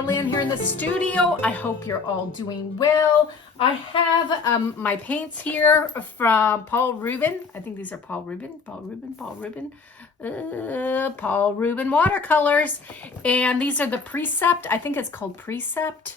Wonderland here in the studio. I hope you're all doing well. I have my paints here from Paul Rubin. I think these are Paul Rubin watercolors. And these are the Precept, I think it's called Precept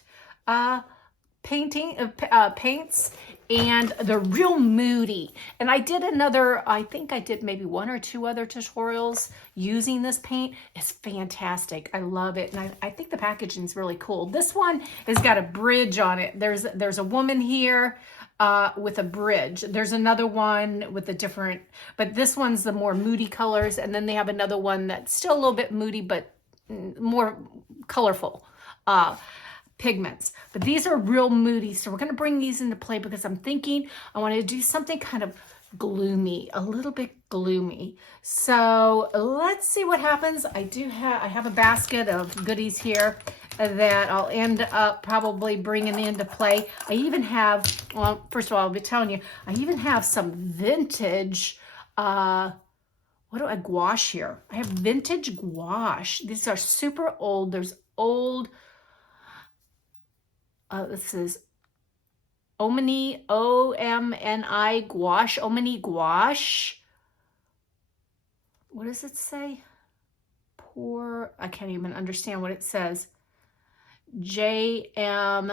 paints. And they're real moody. And I did I think I did maybe one or two other tutorials using this paint. It's fantastic. I love it. And I think the packaging is really cool. This one has got a bridge on it. There's a woman here with a bridge. There's another one with a different, but this one's the more moody colors. And then they have another one that's still a little bit moody, but more colorful. Pigments, but these are real moody, so we're going to bring these into play because I'm thinking I want to do something kind of gloomy, a little bit gloomy. So let's see what happens. I have a basket of goodies here that I'll end up probably bringing into play. I even have, well, first of all, I'll be telling you, I even have some vintage gouache here. I have vintage gouache. These are super old. There's old, this is Omni, O-M-N-I gouache, Omni gouache. What does it say? I can't even understand what it says. J.M.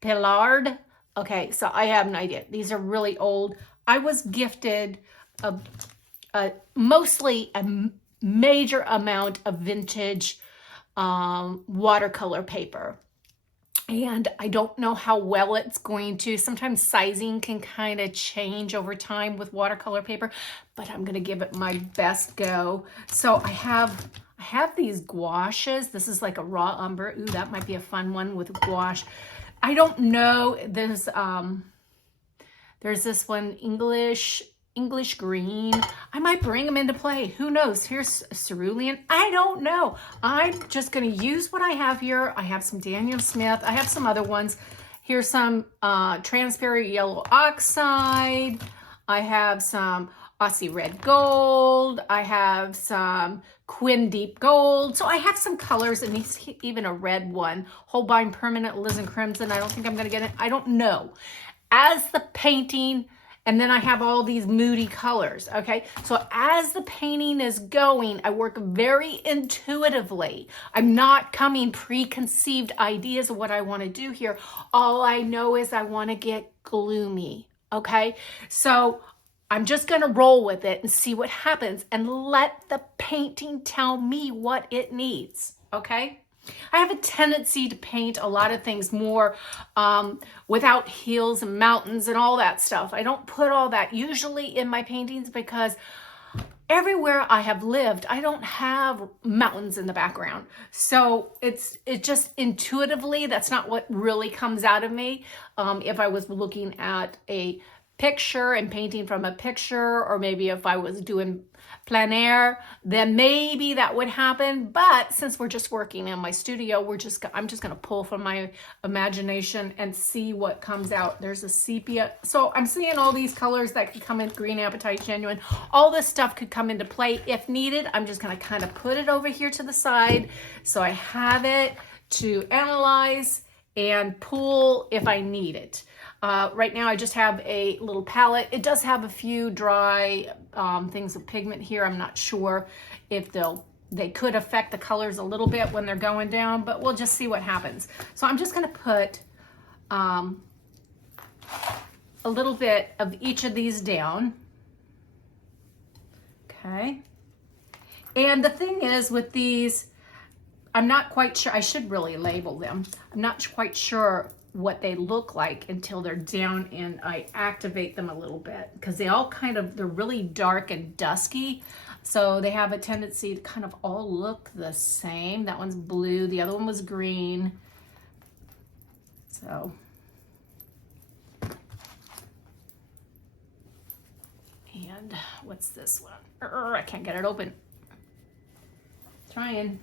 Pillard. Okay, so I have no idea. These are really old. I was gifted mostly a major amount of vintage watercolor paper. And I don't know how well it's going to. Sometimes sizing can kind of change over time with watercolor paper, but I'm going to give it my best go. So I have these gouaches. This is like a raw umber. Ooh, that might be a fun one with gouache. I don't know. There's this one, English green. I might bring them into play. Who knows? Here's cerulean. I don't know. I'm just going to use what I have here. I have some Daniel Smith. I have some other ones. Here's some transparent yellow oxide. I have some Aussie red gold. I have some Quinn deep gold. So I have some colors, and even a red one. Holbein permanent alizarin crimson. I don't think I'm going to get it. I don't know. As the painting, and then I have all these moody colors, okay? So as the painting is going, I work very intuitively. I'm not coming preconceived ideas of what I want to do here. All I know is I want to get gloomy, okay? So I'm just going to roll with it and see what happens and let the painting tell me what it needs, okay? I have a tendency to paint a lot of things more without hills and mountains and all that stuff. I don't put all that usually in my paintings because everywhere I have lived, I don't have mountains in the background. So it just intuitively, that's not what really comes out of me. If I was looking at a picture and painting from a picture, or maybe if I was doing plein air, then maybe that would happen. But since we're just working in my studio, I'm just going to pull from my imagination and see what comes out. There's a sepia. So I'm seeing all these colors that could come in, green apatite, genuine. All this stuff could come into play if needed. I'm just going to kind of put it over here to the side so I have it to analyze and pull if I need it. Right now I just have a little palette. It does have a few dry things of pigment here. I'm not sure if they could affect the colors a little bit when they're going down, but we'll just see what happens. So I'm just going to put a little bit of each of these down. Okay. And the thing is with these, I'm not quite sure. I should really label them. I'm not quite sure what they look like until they're down and I activate them a little bit, because they're really dark and dusky. So they have a tendency to kind of all look the same. That one's blue. The other one was green. So. And what's this one? I can't get it open. Trying.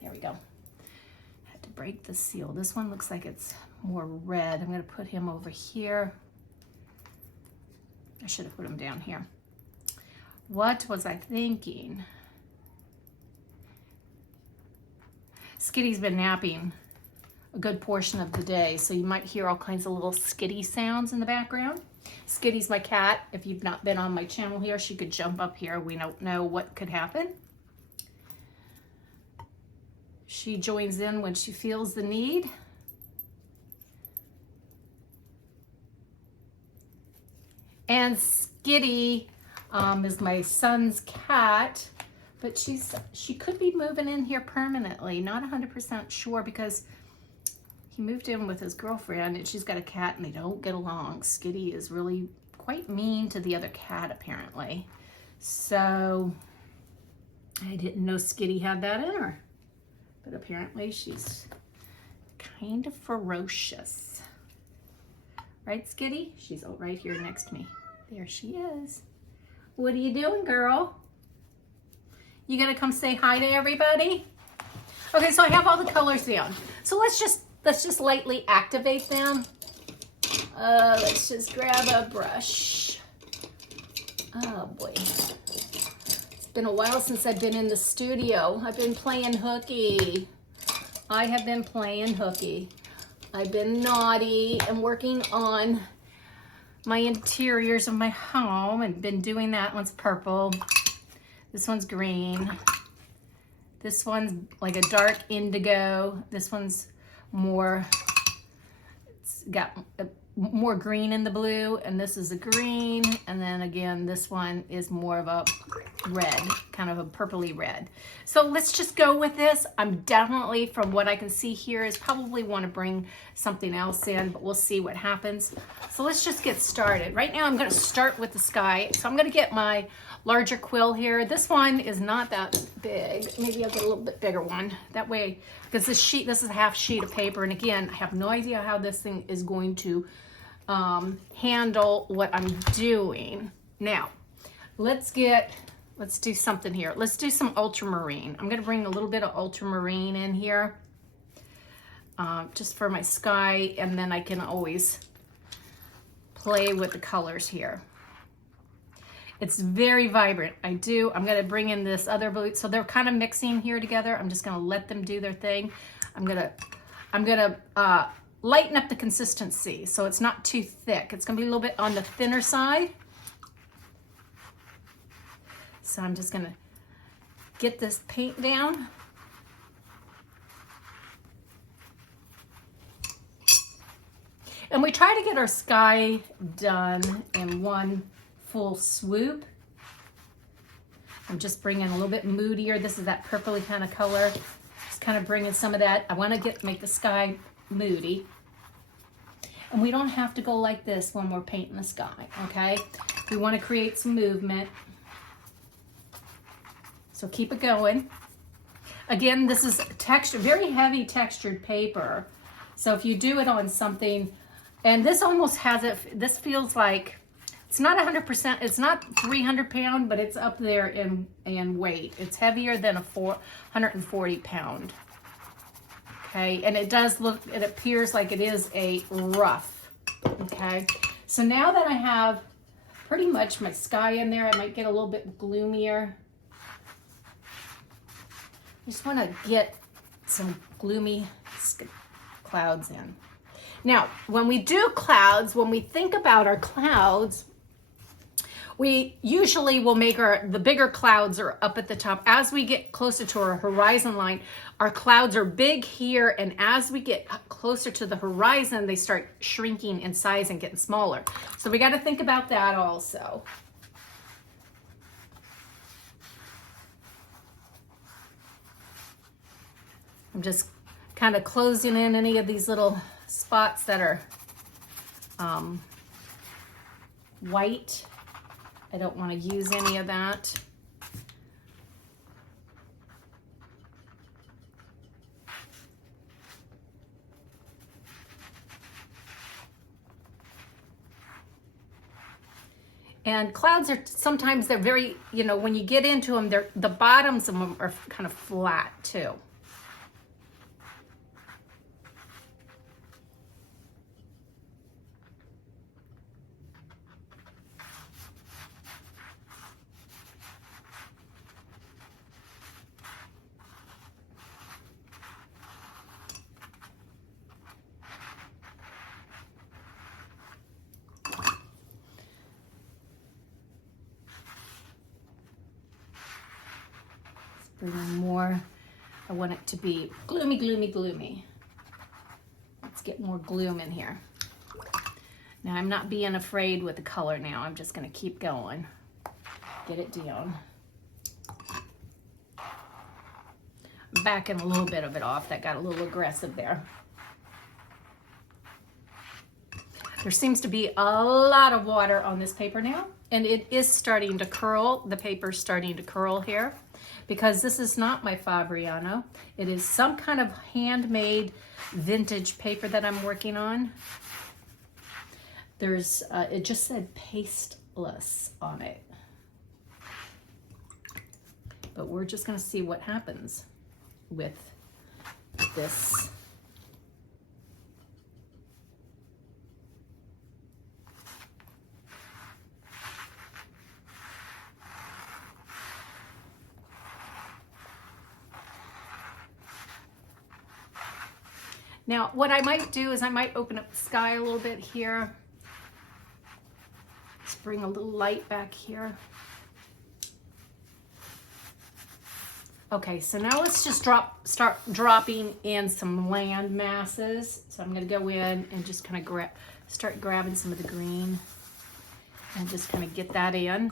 There we go. Had to break the seal. This one looks like it's more red. I'm going to put him over here. I should have put him down here. What was I thinking? Skitty's been napping a good portion of the day, so you might hear all kinds of little skitty sounds in the background. Skitty's my cat. If you've not been on my channel here, she could jump up here. We don't know what could happen. She joins in when she feels the need. And Skitty is my son's cat, but she could be moving in here permanently. Not 100% sure because he moved in with his girlfriend and she's got a cat and they don't get along. Skitty is really quite mean to the other cat apparently. So I didn't know Skitty had that in her, but apparently she's kind of ferocious. Right, Skitty? She's right here next to me. There she is. What are you doing, girl? You gonna come say hi to everybody? Okay, so I have all the colors down. So let's just lightly activate them. Let's just grab a brush. Oh boy. It's been a while since I've been in the studio. I've been playing hooky. I have been playing hooky. I've been naughty and working on my interiors of my home and been doing that. One's purple. This one's green. This one's like a dark indigo. This one's more, it's got more green in the blue, and this is a green, and then again this one is more of a red, kind of a purpley red. So let's just go with this. I'm definitely, from what I can see here, is probably want to bring something else in, but we'll see what happens. So let's just get started. Right now I'm going to start with the sky. So I'm going to get my larger quill here. This one is not that big. Maybe I'll get a little bit bigger one. That way, because this is a half sheet of paper, and again, I have no idea how this thing is going to handle what I'm doing. Now, let's do something here. Let's do some ultramarine. I'm gonna bring a little bit of ultramarine in here, just for my sky, and then I can always play with the colors here. It's very vibrant. I'm gonna bring in this other blue, so they're kind of mixing here together. I'm just gonna let them do their thing. I'm gonna lighten up the consistency so it's not too thick. It's gonna be a little bit on the thinner side. So I'm just gonna get this paint down. And we try to get our sky done in one full swoop. I'm just bringing a little bit moodier. This is that purpley kind of color. Just kind of bringing some of that. I want to make the sky moody. And we don't have to go like this when we're painting the sky, okay? We want to create some movement. So keep it going. Again, this is very heavy textured paper. So if you do it on something, and this almost has it, this feels like, it's not 100%, it's not 300 pound, but it's up there in weight. It's heavier than a 140 pound. Okay, and it does look, it appears like it is a rough. Okay, so now that I have pretty much my sky in there, I might get a little bit gloomier. I just want to get some gloomy clouds in. Now, when we do clouds, when we think about our clouds, we usually will make the bigger clouds are up at the top. As we get closer to our horizon line, our clouds are big here, and as we get closer to the horizon, they start shrinking in size and getting smaller. So we got to think about that also. I'm just kind of closing in any of these little spots that are white. I don't want to use any of that. And clouds are sometimes, they're very, when you get into them, the bottoms of them are kind of flat too. bring in more. I want it to be gloomy, gloomy, gloomy. Let's get more gloom in here. Now I'm not being afraid with the color now. I'm just gonna keep going. Get it down. Backing a little bit of it off. That got a little aggressive there. There seems to be a lot of water on this paper now, and it is starting to curl. The paper's starting to curl here because this is not my Fabriano. It is some kind of handmade vintage paper that I'm working on. There's, it just said pasteless on it. But we're just gonna see what happens with this. Now, what I might do is I might open up the sky a little bit here. Just bring a little light back here. Okay, so now let's just start dropping in some land masses. So I'm gonna go in and just kind of start grabbing some of the green and just kind of get that in.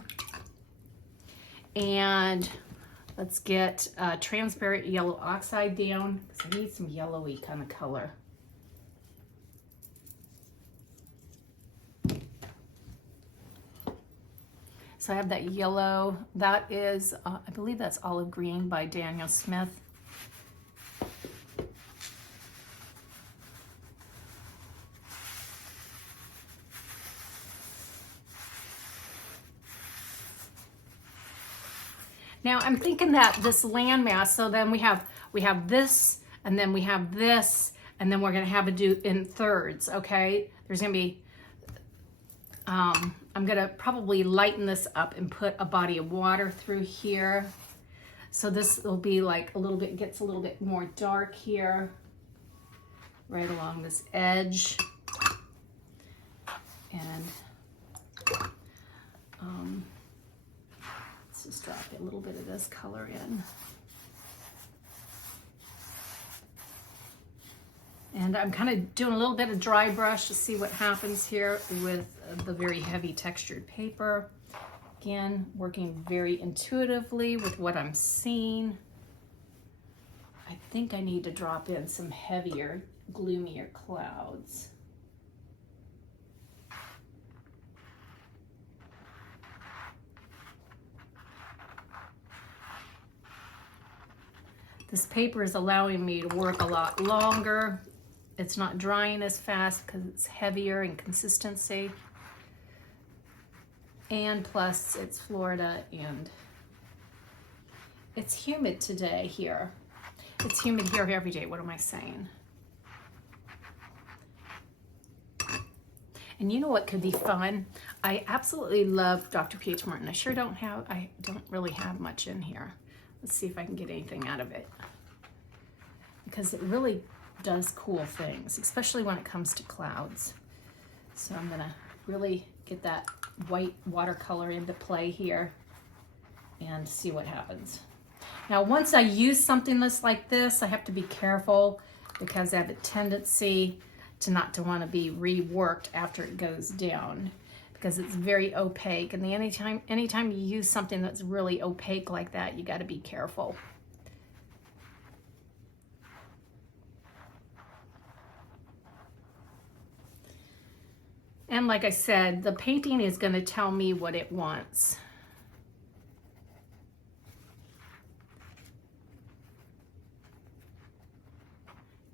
And let's get transparent yellow oxide down because I need some yellowy kind of color. So I have that yellow. That is, I believe that's Olive Green by Daniel Smith. Now I'm thinking that this landmass, so then we have this, and then we have this, and then we're gonna have it do in thirds, okay? There's gonna be, I'm gonna probably lighten this up and put a body of water through here. So this will be like a little bit, gets a little bit more dark here, right along this edge. And let's just drop a little bit of this color in. And I'm kind of doing a little bit of dry brush to see what happens here with the very heavy textured paper. Again, working very intuitively with what I'm seeing. I think I need to drop in some heavier, gloomier clouds. This paper is allowing me to work a lot longer. It's not drying as fast because it's heavier in consistency. And plus it's Florida and it's humid today here. It's humid here every day. What am I saying? And you know what could be fun? I absolutely love Dr. P.H. Martin. I don't really have much in here. Let's see if I can get anything out of it. Because it really does cool things, especially when it comes to clouds. So I'm gonna really get that white watercolor into play here and see what happens. Now, once I use something that's like this, I have to be careful because I have a tendency to not to want to be reworked after it goes down because it's very opaque. And anytime you use something that's really opaque like that, you got to be careful. And like I said, the painting is going to tell me what it wants.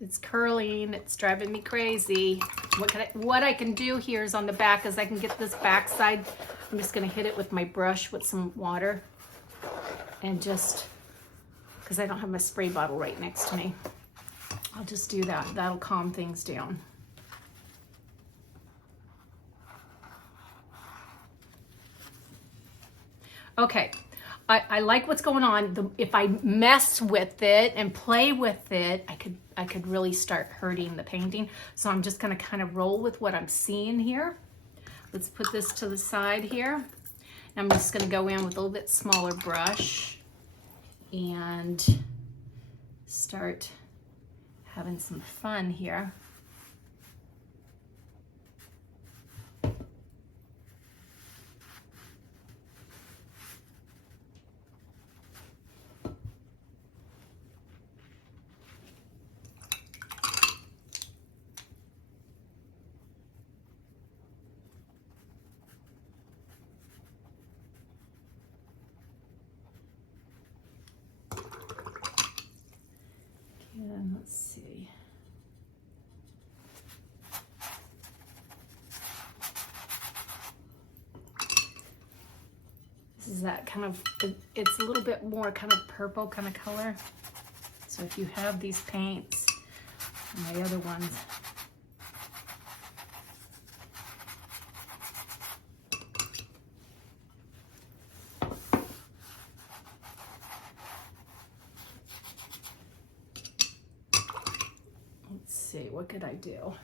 It's curling, it's driving me crazy. What I can do here is on the back is I can get this back side. I'm just going to hit it with my brush with some water. And just, because I don't have my spray bottle right next to me, I'll just do that. That'll calm things down. Okay, I like what's going on. If I mess with it and play with it, I could really start hurting the painting. So I'm just gonna kind of roll with what I'm seeing here. Let's put this to the side here. I'm just gonna go in with a little bit smaller brush and start having some fun here. And let's see. This is that kind of, it's a little bit more kind of purple kind of color. So if you have these paints, and my other ones, let's see, what could I do?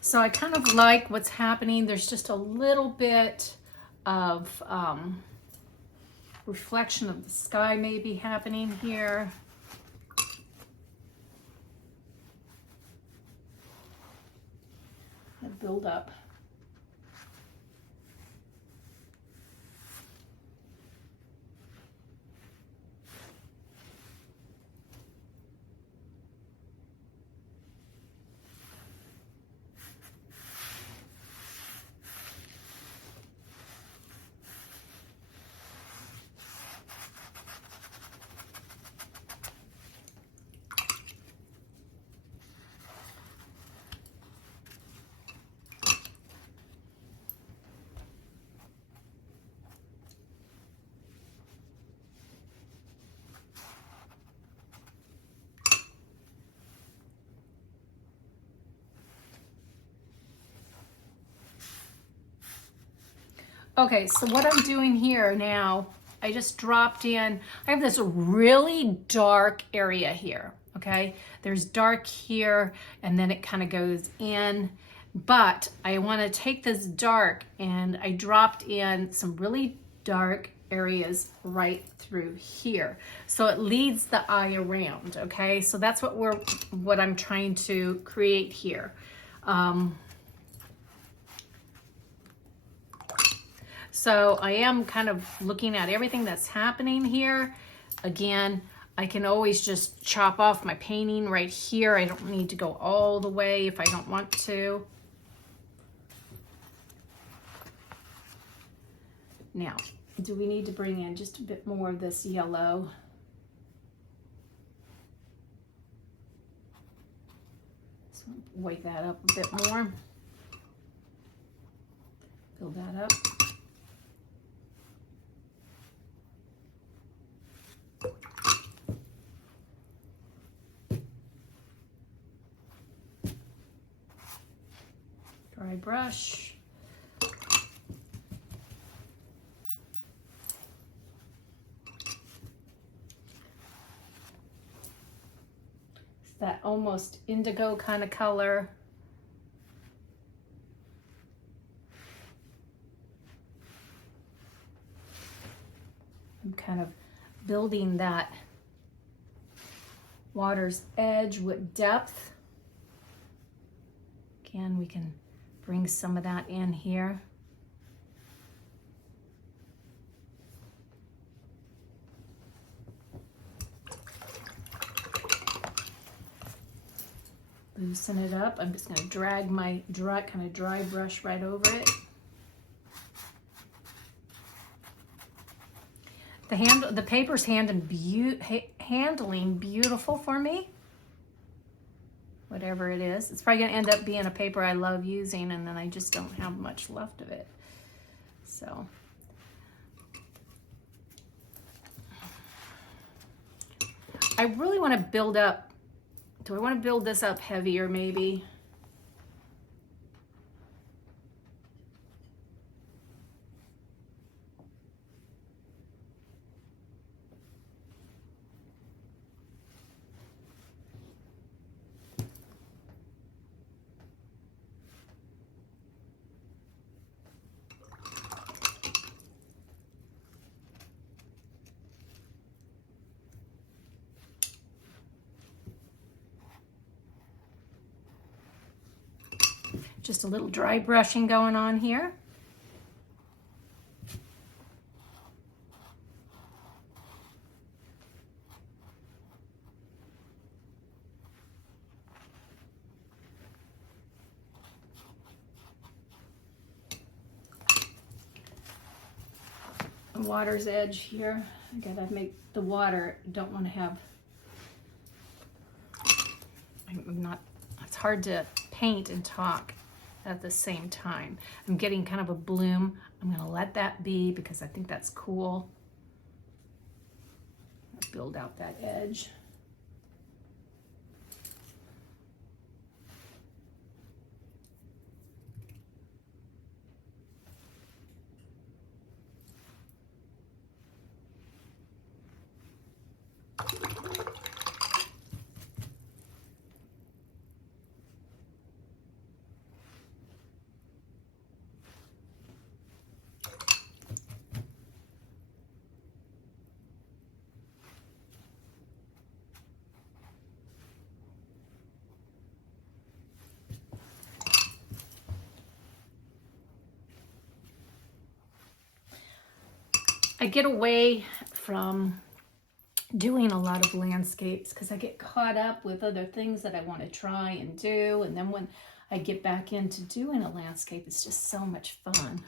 So I kind of like what's happening. There's just a little bit of reflection of the sky maybe happening here. Build up. Okay, so what I'm doing here now, I just dropped in, I have this really dark area here, okay? There's dark here, and then it kind of goes in, but I want to take this dark, and I dropped in some really dark areas right through here. So it leads the eye around, okay? So that's what I'm trying to create here. So I am kind of looking at everything that's happening here. Again, I can always just chop off my painting right here. I don't need to go all the way if I don't want to. Now, do we need to bring in just a bit more of this yellow? So wake that up a bit more. Build that up. Dry brush. It's that almost indigo kind of color. I'm kind of building that water's edge with depth. Again, we can bring some of that in here. Loosen it up. I'm just going to drag my kind of dry brush right over it. The paper's handling beautiful for me. Whatever it is. It's probably going to end up being a paper I love using, and then I just don't have much left of it. So I really want to build up. Do I want to build this up heavier maybe? Just a little dry brushing going on here. Water's edge here. I gotta make the water, don't want to have, I'm not, it's hard to paint and talk at the same time. I'm getting kind of a bloom. I'm gonna let that be because I think that's cool. Build out that edge. I get away from doing a lot of landscapes because I get caught up with other things that I want to try and do. And then when I get back into doing a landscape, it's just so much fun.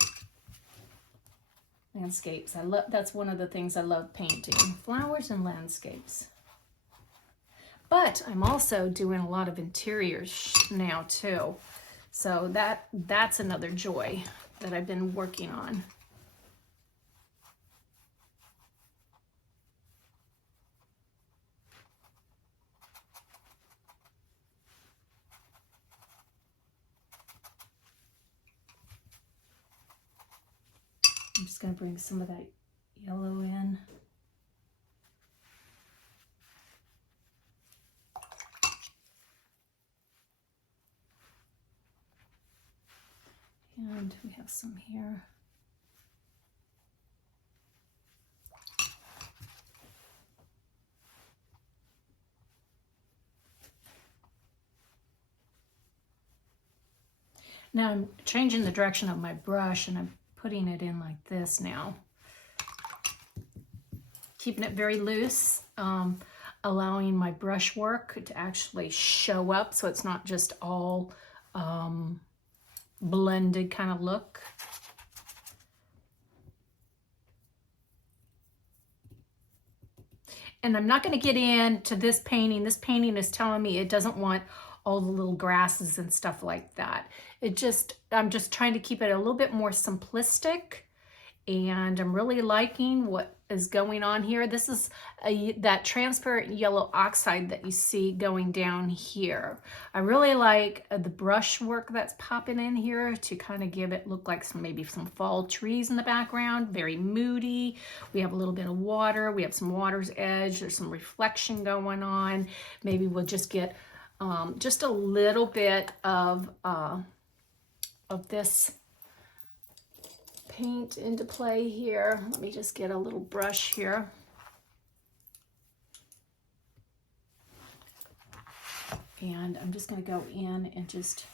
Landscapes, that's one of the things I love painting, flowers and landscapes. But I'm also doing a lot of interiors now too. So that's another joy that I've been working on. I'm just going to bring some of that yellow in. And we have some here. Now I'm changing the direction of my brush and I'm putting it in like this now. Keeping it very loose, allowing my brush work to actually show up so it's not just all blended kind of look. And I'm not going to get into this painting. This painting is telling me it doesn't want all the little grasses and stuff like that. I'm just trying to keep it a little bit more simplistic, and I'm really liking what is going on here. This is that transparent yellow oxide that you see going down here. I really like the brush work that's popping in here to kind of give it look like maybe some fall trees in the background. Very moody. We have a little bit of water. We have some water's edge. There's some reflection going on. Maybe we'll just get just a little bit of this paint into play here. Let me just get a little brush here. And I'm just going to go in and just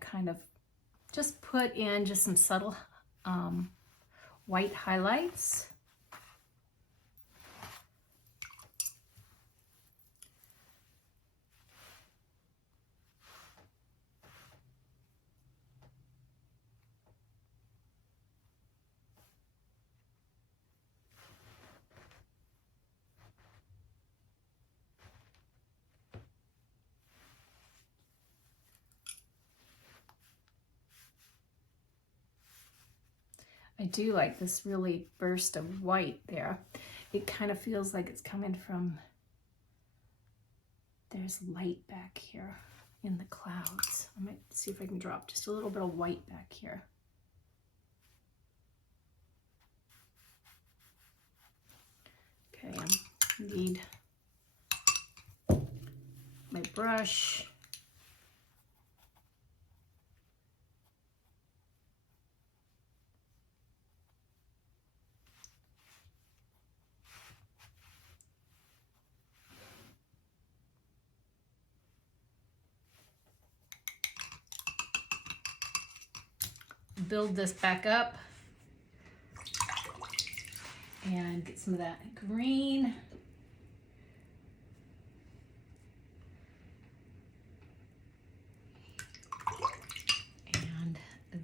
kind of just put in just some subtle white highlights. I do like this really burst of white there. It kind of feels like it's coming from, there's light back here in the clouds. I might see if I can drop just a little bit of white back here. Okay, I need my brush. build this back up and get some of that green. And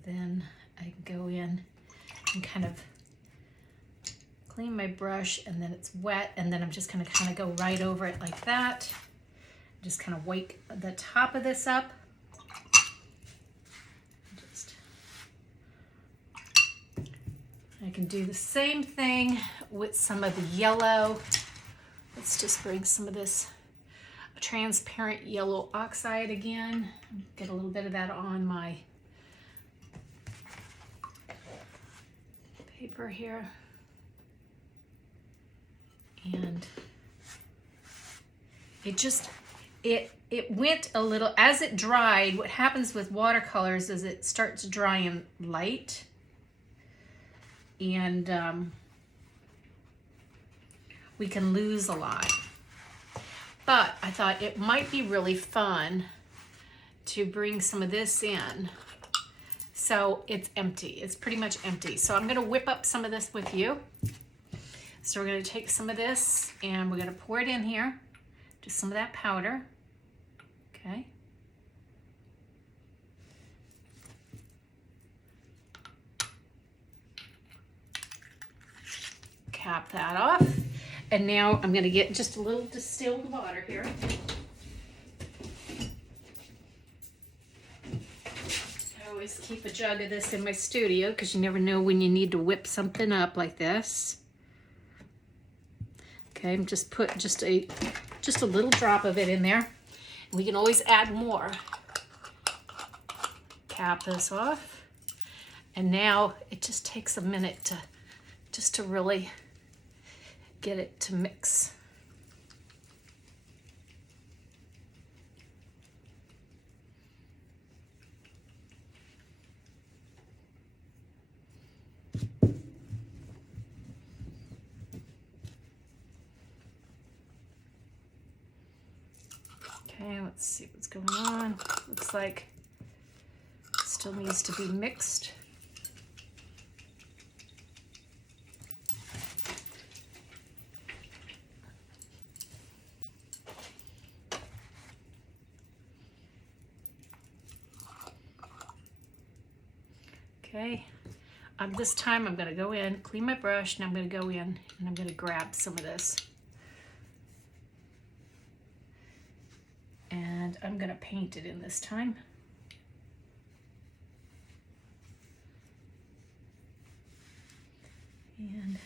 then I go in and kind of clean my brush, and then it's wet, and then I'm just gonna kind of go right over it like that. Just kind of wake the top of this up. I can do the same thing with some of the yellow. Let's just bring some of this transparent yellow oxide again. Get a little bit of that on my paper here. And it went a little, as it dried, what happens with watercolors is it starts drying light. And we can lose a lot. But I thought it might be really fun to bring some of this in. So it's empty. It's pretty much empty. So I'm going to whip up some of this with you. So we're going to take some of this and we're going to pour it in here. Just some of that powder. Okay. Cap that off. And now I'm going to get just a little distilled water here. I always keep a jug of this in my studio because you never know when you need to whip something up like this. Okay, just put just a little drop of it in there. We can always add more. Cap this off. And now it just takes a minute to really get it to mix. Okay, let's see what's going on. Looks like it still needs to be mixed. Okay, this time I'm going to go in, clean my brush, and I'm going to go in and I'm going to grab some of this. And I'm going to paint it in this time. And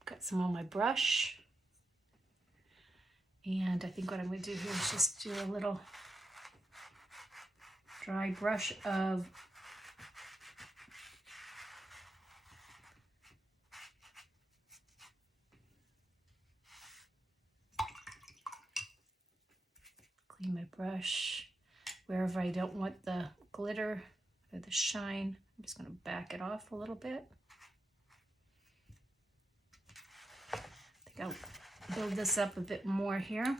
I've got some on my brush. And I think what I'm going to do here is just do a little dry brush of clean my brush wherever I don't want the glitter or the shine. I'm just going to back it off a little bit. I think I'll build this up a bit more here.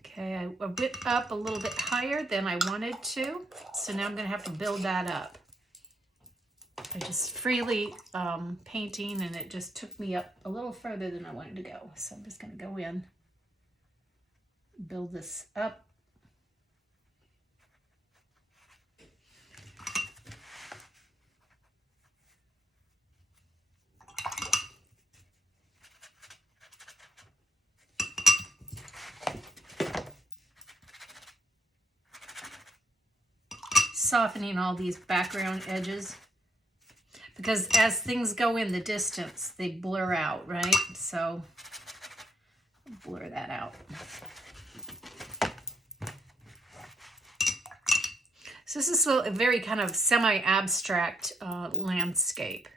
Okay, I whipped up a little bit higher than I wanted to, so now I'm going to have to build that up. I just freely painting, and it just took me up a little further than I wanted to go. So I'm just going to go in, build this up. Softening all these background edges, because as things go in the distance, they blur out, right? So blur that out. So this is a very kind of semi-abstract landscape.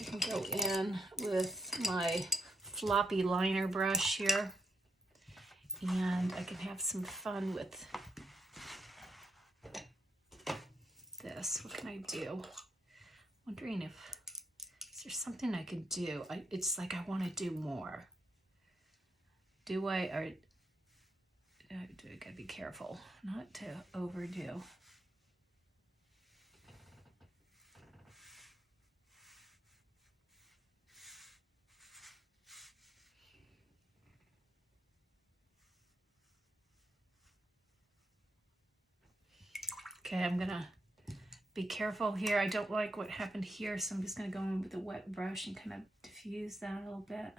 I can go in with my floppy liner brush here, and I can have some fun with this. What can I do? Wondering if is there something I could do. It's like I want to do more. Do I, or do I gotta be careful not to overdo? Okay, I'm gonna be careful here. I don't like what happened here, so I'm just gonna go in with a wet brush and kind of diffuse that a little bit.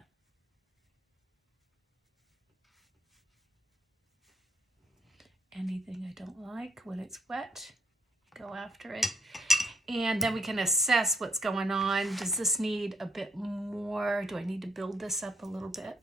Anything I don't like when it's wet, go after it. And then we can assess what's going on. Does this need a bit more? Do I need to build this up a little bit?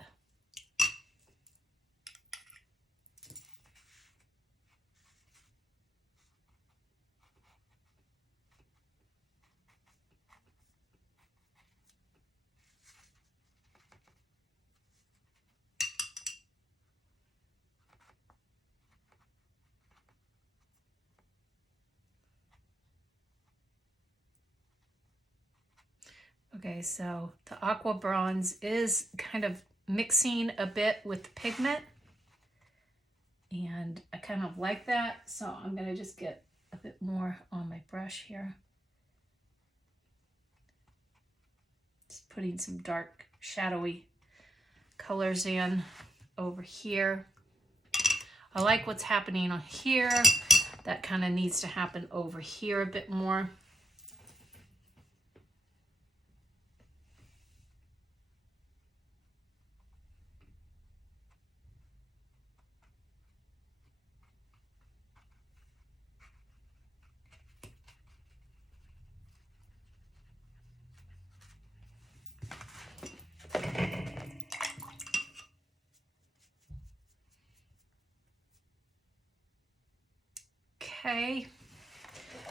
Okay, so the aqua bronze is kind of mixing a bit with the pigment, and I kind of like that, so I'm gonna just get a bit more on my brush here. Just putting some dark shadowy colors in over here. I like what's happening on here. That kind of needs to happen over here a bit more. Okay,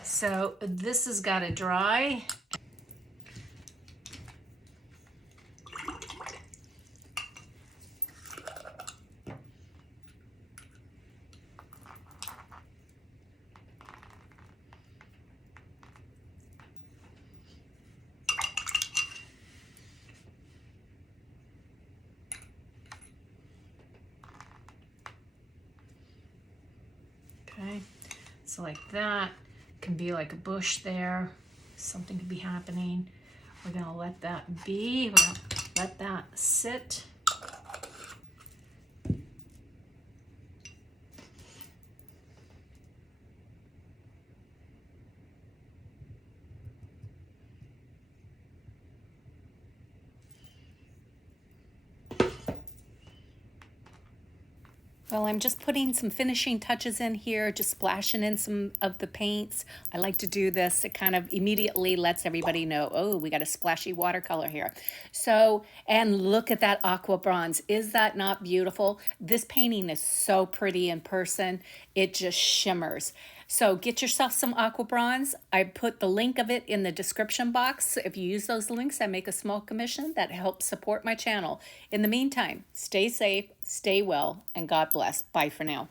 so this has got to dry. Okay, so like that can be like a bush there. Something could be happening. We're gonna let that be. We're gonna let that sit. Well, I'm just putting some finishing touches in here, just splashing in some of the paints. I like to do this. It kind of immediately lets everybody know, oh, we got a splashy watercolor here. So, and look at that aqua bronze. Is that not beautiful? This painting is so pretty in person. It just shimmers. So get yourself some aqua bronze. I put the link of it in the description box. If you use those links, I make a small commission that helps support my channel. In the meantime, stay safe, stay well, and God bless. Bye for now.